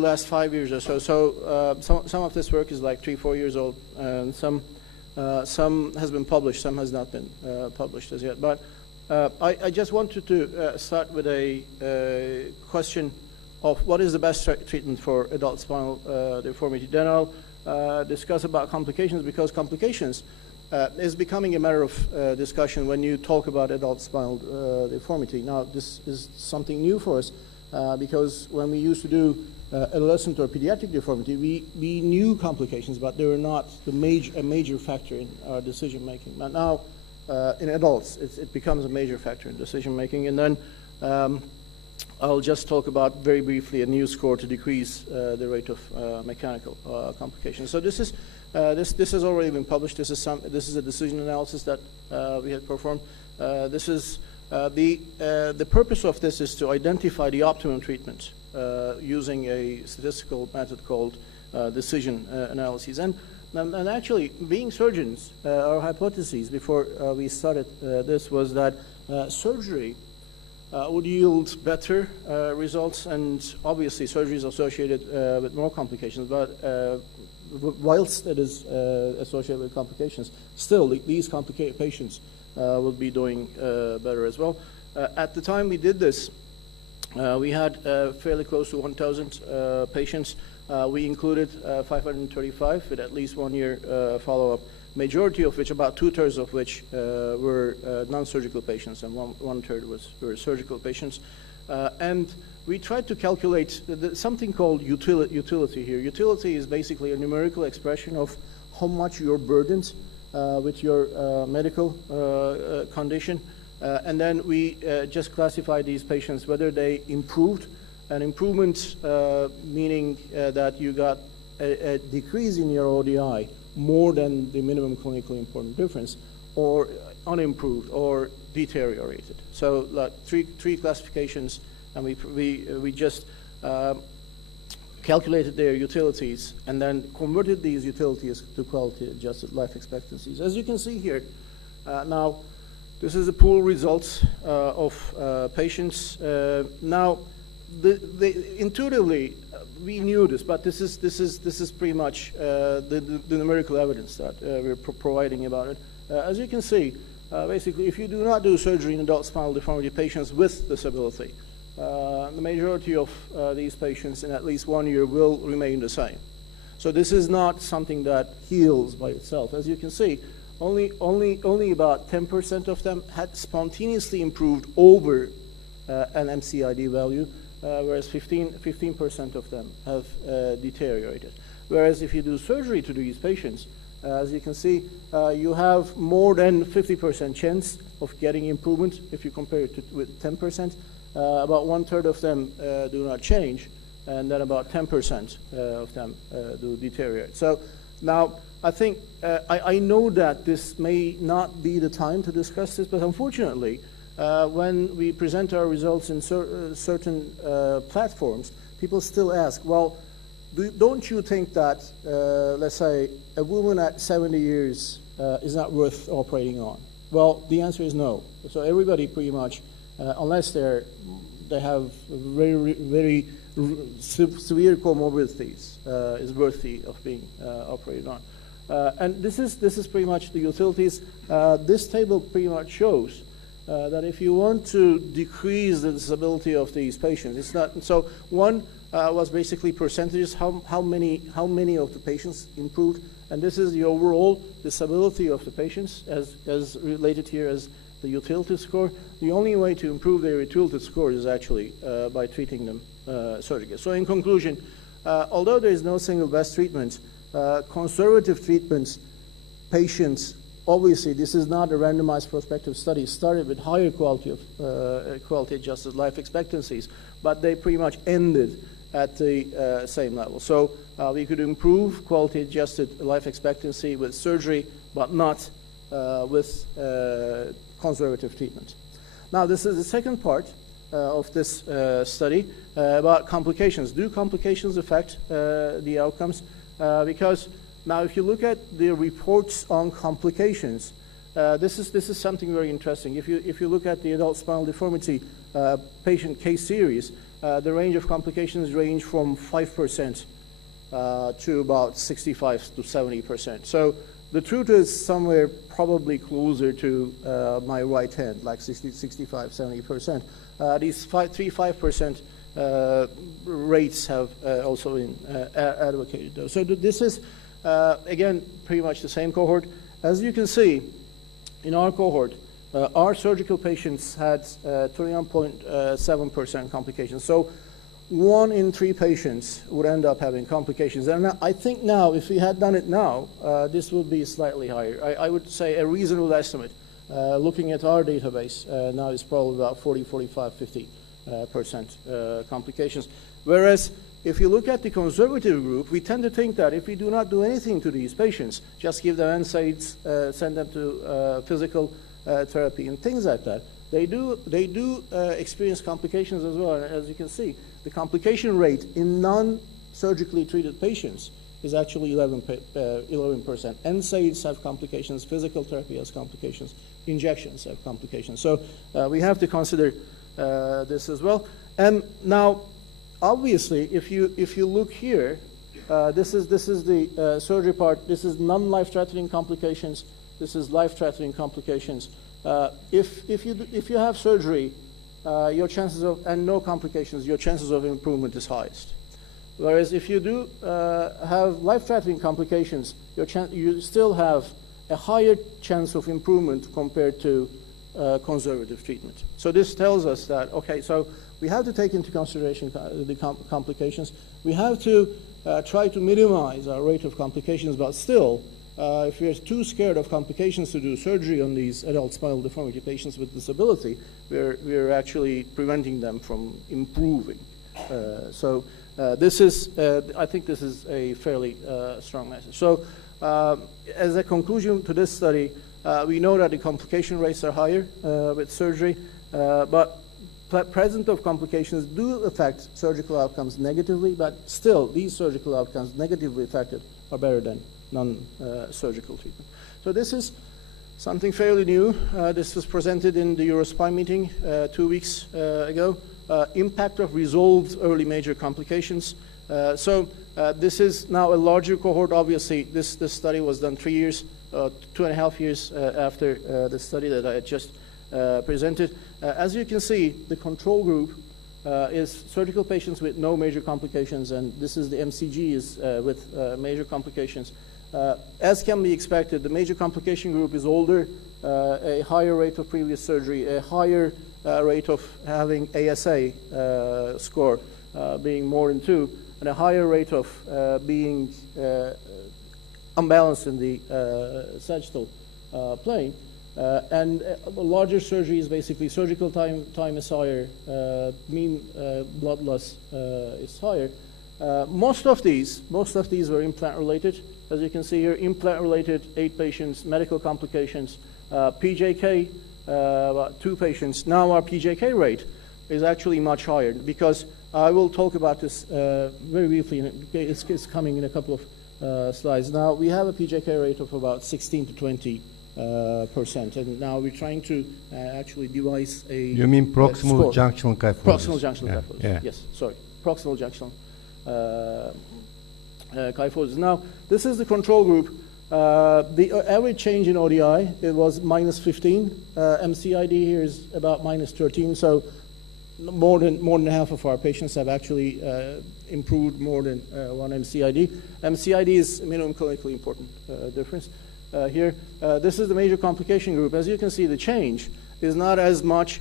the last 5 years or so. Some of this work is like 3-4 years old, and some has been published, some has not been published as yet. But I just wanted to start with a question of what is the best treatment for adult spinal deformity. Then I'll discuss about complications, because complications is becoming a matter of discussion when you talk about adult spinal deformity. Now, this is something new for us, because when we used to do adolescent or pediatric deformity, we knew complications, but they were not a major factor in our decision making. But now, in adults, it becomes a major factor in decision making. And then I'll just talk about very briefly a new score to decrease the rate of mechanical complications. So this has already been published. This is a decision analysis that we had performed. This is the purpose of this is to identify the optimum treatment using a statistical method called decision analyses. And actually, being surgeons, our hypotheses before we started this was that surgery would yield better results, and obviously surgery is associated with more complications, but whilst it is associated with complications, still these complicated patients will be doing better as well. At the time we did this, we had fairly close to 1,000 patients. We included 535 with at least 1 year follow-up, majority of which, about 2/3 of which were non-surgical patients, and one-third were surgical patients. And we tried to calculate something called utility here. Utility is basically a numerical expression of how much you're burdened with your medical condition. And then we just classify these patients, whether they improved, an improvement meaning that you got a decrease in your ODI more than the minimum clinically important difference, or unimproved or deteriorated. So like three classifications, and we just calculated their utilities and then converted these utilities to quality-adjusted life expectancies. As you can see here, now this is the pool results of patients. Now, intuitively, we knew this, but this is pretty much the numerical evidence that we're providing about it. As you can see, basically, if you do not do surgery in adult spinal deformity patients with disability, the majority of these patients in at least 1 year will remain the same. So this is not something that heals by itself. As you can see, only about 10% of them had spontaneously improved over an MCID value, whereas 15% of them have deteriorated. Whereas if you do surgery to these patients, as you can see, you have more than 50% chance of getting improvement if you compare it with 10%. About 1/3 of them do not change, and then about 10% of them do deteriorate. So now, I think, I know that this may not be the time to discuss this, but unfortunately, when we present our results in certain platforms, people still ask, well, don't you think that, let's say, a woman at 70 years is not worth operating on? Well, the answer is no. So everybody pretty much, unless they have very severe comorbidities, is worthy of being operated on. And this is pretty much the utilities. This table pretty much shows that if you want to decrease the disability of these patients, it's not. So one was basically percentages, how many of the patients improved, and this is the overall disability of the patients as related here as the utility score. The only way to improve their utility score is actually by treating them surgically. So in conclusion, although there is no single best treatment, conservative treatments, patients, obviously this is not a randomized prospective study, started with higher quality-adjusted life expectancies, but they pretty much ended at the same level. So we could improve quality-adjusted life expectancy with surgery, but not with conservative treatment. Now, this is the second part of this study about complications. Do complications affect the outcomes? Because now, if you look at the reports on complications, this is something very interesting. If you look at the adult spinal deformity patient case series, the range of complications range from 5% to about 65 to 70%. So the truth is somewhere probably closer to my right hand, like 60, 65, 70%. These 3-5% rates have also been advocated, though. So this is, again, pretty much the same cohort. As you can see, in our cohort, our surgical patients had 21.7% complications. So 1 in 3 patients would end up having complications. And I think now, if we had done it now, this would be slightly higher. I would say a reasonable estimate, looking at our database, now is probably about 40, 45, 50% complications. Whereas if you look at the conservative group, we tend to think that if we do not do anything to these patients, just give them NSAIDs, send them to physical therapy and things like that, they do experience complications as well. And as you can see, the complication rate in non-surgically treated patients is actually 11%. NSAIDs have complications, physical therapy has complications, injections have complications. So we have to consider this as well. And now, obviously, if you look here, this is the surgery part. This is non-life-threatening complications. This is life-threatening complications. If you have surgery, your chances of, and no complications, your chances of improvement is highest. Whereas if you do have life-threatening complications, you still have a higher chance of improvement compared to conservative treatment. So this tells us that, okay, so we have to take into consideration the complications. We have to try to minimize our rate of complications, but still, if we're too scared of complications to do surgery on these adult spinal deformity patients with disability, we're actually preventing them from improving. So this is, I think this is a fairly strong message. So as a conclusion to this study, we know that the complication rates are higher with surgery, but presence of complications do affect surgical outcomes negatively, but still these surgical outcomes negatively affected are better than non-surgical treatment. So this is something fairly new. This was presented in the Eurospine meeting 2 weeks ago. Impact of resolved early major complications. So this is now a larger cohort. Obviously, this study was done 3 years, 2.5 years after the study that I had just presented. As you can see, the control group is surgical patients with no major complications, and this is the MCGs with major complications. As can be expected, the major complication group is older, a higher rate of previous surgery, a higher rate of having ASA score being more than 2, and a higher rate of being unbalanced in the sagittal plane. And larger surgeries, basically surgical time is higher, mean blood loss is higher. Most of these were implant related. As you can see here, implant related, 8 patients, medical complications, PJK, about 2 patients. Now our PJK rate is actually much higher because I will talk about this very briefly. It's coming in a couple of slides. Now we have a PJK rate of about 16 to 20%, and now we're trying to actually devise a. You mean proximal junctional kyphosis? Proximal junctional kyphosis. Yeah. Yes, sorry, proximal junctional kyphosis. Now this is the control group. The average change in ODI, it was -15. MCID here is about -13. So more than half of our patients have actually improved more than 1 MCID. MCID is minimum clinically important difference. Here, this is the major complication group. As you can see, the change is not as large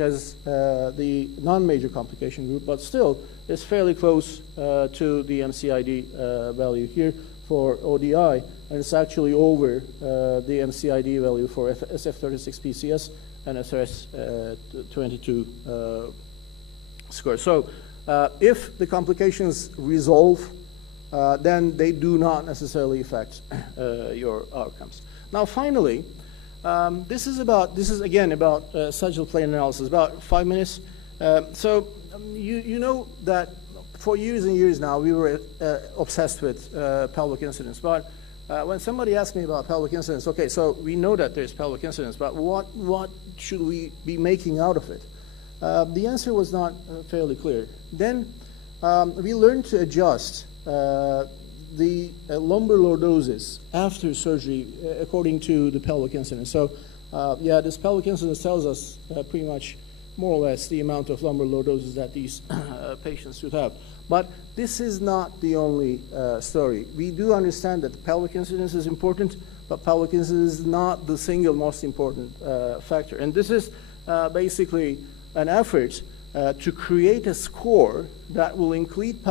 as the non-major complication group, but still it's fairly close to the MCID value here for ODI, and it's actually over the MCID value for SF36 PCS and SRS-22 score. So if the complications resolve, then they do not necessarily affect your outcomes. Now, finally, this is again about sagittal plane analysis. About 5 minutes. So you know that for years and years now we were obsessed with pelvic incidence. But when somebody asks me about pelvic incidence, okay, so we know that there's pelvic incidence, but what should we be making out of it? The answer was not fairly clear. Then we learned to adjust the lumbar lordosis after surgery according to the pelvic incidence. So yeah, this pelvic incidence tells us pretty much more or less the amount of lumbar lordosis that these patients should have. But this is not the only story. We do understand that the pelvic incidence is important, but pelvic incidence is not the single most important factor. And this is basically an effort to create a score that will include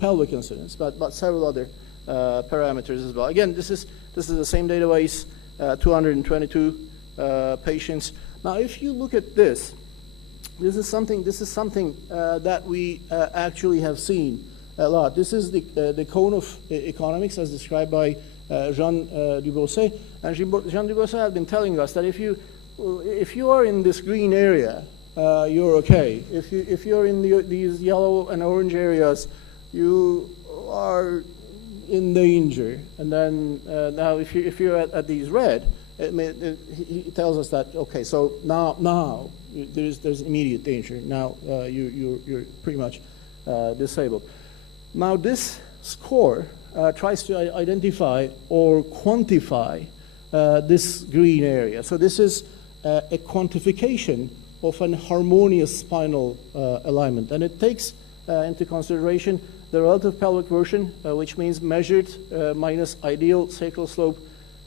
pelvic incidence, but several other parameters as well. Again, this is the same database, 222 patients. Now, if you look at this, this is something that we actually have seen a lot. This is the cone of economics as described by Jean Dubosset. And Jean Dubosset has been telling us that if you are in this green area, you're okay. If you're in these yellow and orange areas, you are in danger. And then now if you're at these red, he tells us that okay, so now there's immediate danger. Now you're pretty much disabled. Now this score tries to identify or quantify this green area. So this is a quantification of an harmonious spinal alignment, and it takes into consideration the relative pelvic version, which means measured minus ideal sacral slope,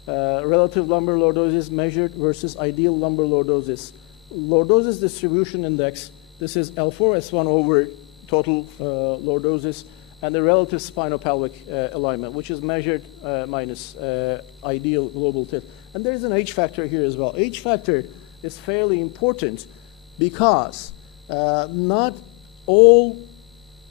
relative lumbar lordosis measured versus ideal lumbar lordosis. Lordosis distribution index, this is L4S1 over total lordosis, and the relative spinopelvic alignment, which is measured minus ideal global tilt. And there's an H factor here as well. H factor is fairly important because not all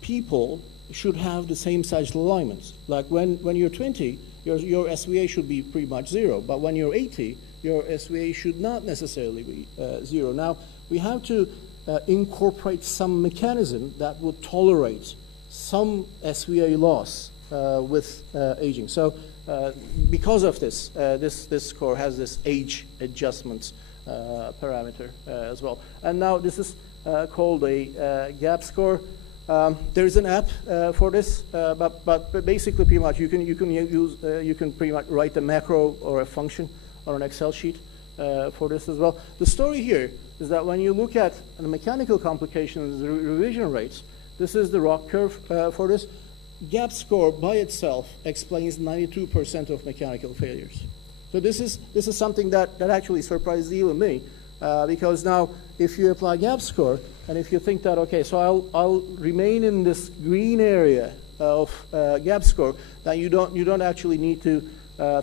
people should have the same sagittal alignments. Like when you're 20, your SVA should be pretty much 0, but when you're 80, your SVA should not necessarily be 0. Now, we have to incorporate some mechanism that would tolerate some SVA loss with aging. So because of this, this score has this age adjustment parameter as well. And now this is called a gap score. There's an app for this, but basically pretty much you can pretty much write a macro or a function on an Excel sheet for this as well. The story here is that when you look at the mechanical complications, the revision rates, this is the ROC curve for this. Gap score by itself explains 92% of mechanical failures. So this is something that actually surprised even me, because now if you apply gap score and if you think that okay, so I'll remain in this green area of gap score, then you don't actually need to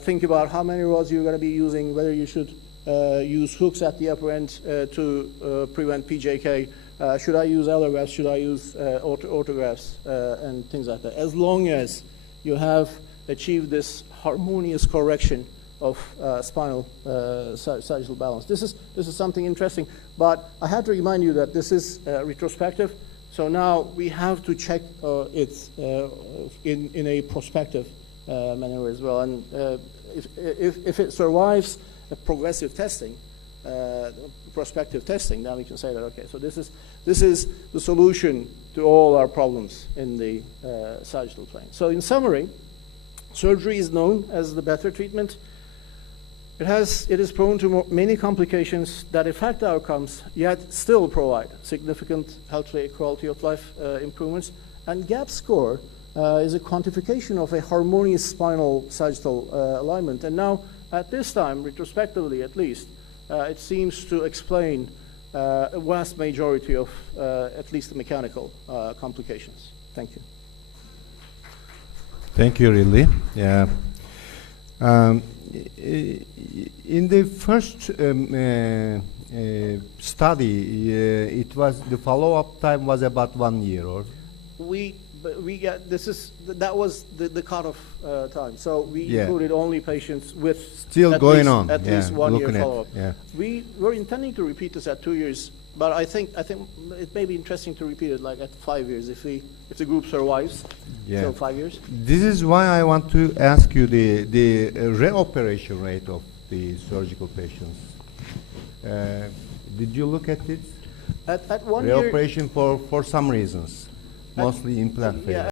think about how many rods you're going to be using, whether you should use hooks at the upper end to prevent PJK. Should I use allografts? Should I use autografts and things like that? As long as you have achieved this harmonious correction of spinal sagittal balance. This is something interesting, but I have to remind you that this is retrospective. So now we have to check it in a prospective manner as well. And if it survives a progressive testing, prospective testing, then we can say that okay, so this is the solution to all our problems in the sagittal plane. So in summary, surgery is known as the better treatment. It is prone to many complications that affect outcomes, yet still provide significant health quality of life improvements. And gap score is a quantification of a harmonious spinal sagittal alignment. And now, at this time, retrospectively at least, it seems to explain a vast majority of at least the mechanical complications. Thank you. Thank you, really. Yeah. In the first study, it was the follow-up time was about 1 year, or that was the cutoff time. So we included only patients with still going on at least 1 year follow-up. Yeah. We were intending to repeat this at 2 years, but I think it may be interesting to repeat it like at 5 years if the group survives. Yeah. So 5 years. This is why I want to ask you the reoperation rate of the surgical patients. Did you look at it? At 1 year, Reoperation for some reasons, mostly implant failure.